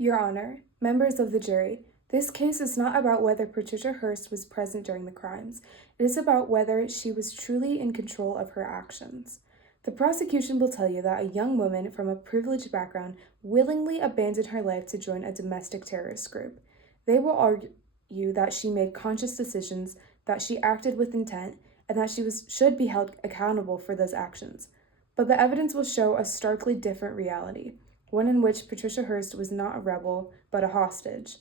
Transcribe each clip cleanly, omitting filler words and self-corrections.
Your Honor, members of the jury, this case is not about whether Patricia Hearst was present during the crimes. It is about whether she was truly in control of her actions. The prosecution will tell you that a young woman from a privileged background willingly abandoned her life to join a domestic terrorist group. They will argue that she made conscious decisions, that she acted with intent, and that should be held accountable for those actions. But the evidence will show a starkly different reality, one in which Patricia Hearst was not a rebel, but a hostage.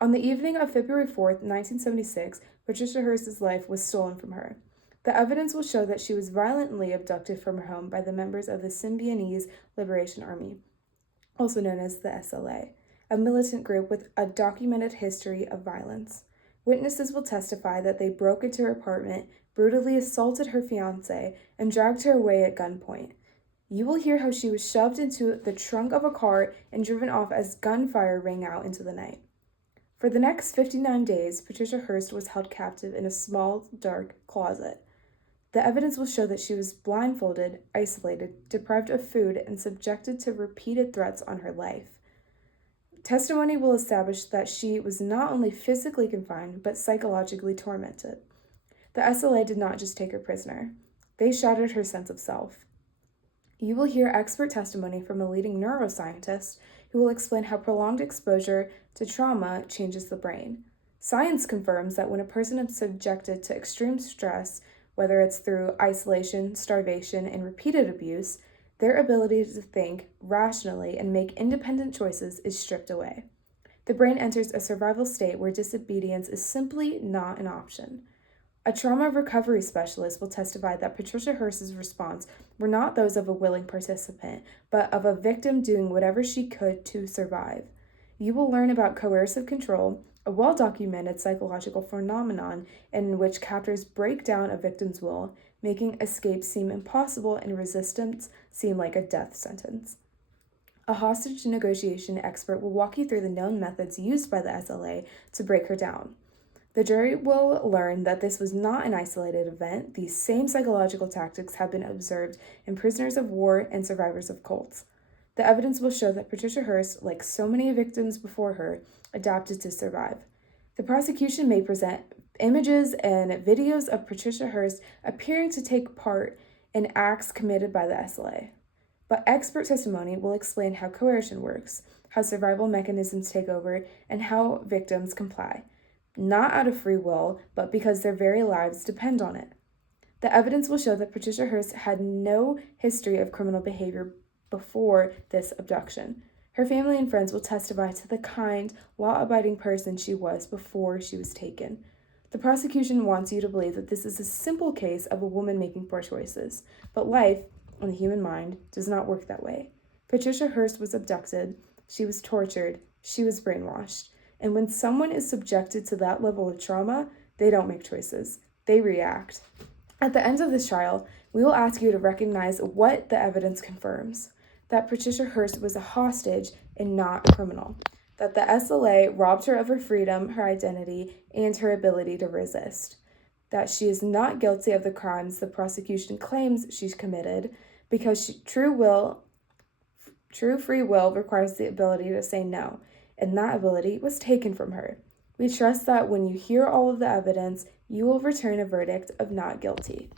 On the evening of February 4th, 1976, Patricia Hearst's life was stolen from her. The evidence will show that she was violently abducted from her home by the members of the Symbionese Liberation Army, also known as the SLA, a militant group with a documented history of violence. Witnesses will testify that they broke into her apartment, brutally assaulted her fiancé, and dragged her away at gunpoint. You will hear how she was shoved into the trunk of a car and driven off as gunfire rang out into the night. For the next 59 days, Patricia Hearst was held captive in a small, dark closet. The evidence will show that she was blindfolded, isolated, deprived of food, and subjected to repeated threats on her life. Testimony will establish that she was not only physically confined, but psychologically tormented. The SLA did not just take her prisoner. They shattered her sense of self. You will hear expert testimony from a leading neuroscientist who will explain how prolonged exposure to trauma changes the brain. Science confirms that when a person is subjected to extreme stress, whether it's through isolation, starvation, and repeated abuse, their ability to think rationally and make independent choices is stripped away. The brain enters a survival state where disobedience is simply not an option. A trauma recovery specialist will testify that Patricia Hearst's response were not those of a willing participant, but of a victim doing whatever she could to survive. You will learn about coercive control, a well-documented psychological phenomenon in which captors break down a victim's will, making escape seem impossible and resistance seem like a death sentence. A hostage negotiation expert will walk you through the known methods used by the SLA to break her down. The jury will learn that this was not an isolated event. These same psychological tactics have been observed in prisoners of war and survivors of cults. The evidence will show that Patricia Hearst, like so many victims before her, adapted to survive. The prosecution may present images and videos of Patricia Hearst appearing to take part in acts committed by the SLA. But expert testimony will explain how coercion works, how survival mechanisms take over, and how victims comply, not out of free will, but because their very lives depend on it. The evidence will show that Patricia Hearst had no history of criminal behavior before this abduction. Her family and friends will testify to the kind, law-abiding person she was before she was taken. The prosecution wants you to believe that this is a simple case of a woman making poor choices, but life, and the human mind, does not work that way. Patricia Hearst was abducted, she was tortured, she was brainwashed. And when someone is subjected to that level of trauma, they don't make choices. They react. At the end of this trial, we will ask you to recognize what the evidence confirms: that Patricia Hearst was a hostage and not a criminal, that the SLA robbed her of her freedom, her identity, and her ability to resist, that she is not guilty of the crimes the prosecution claims she's committed, because true free will requires the ability to say no, and that ability was taken from her. We trust that when you hear all of the evidence, you will return a verdict of not guilty.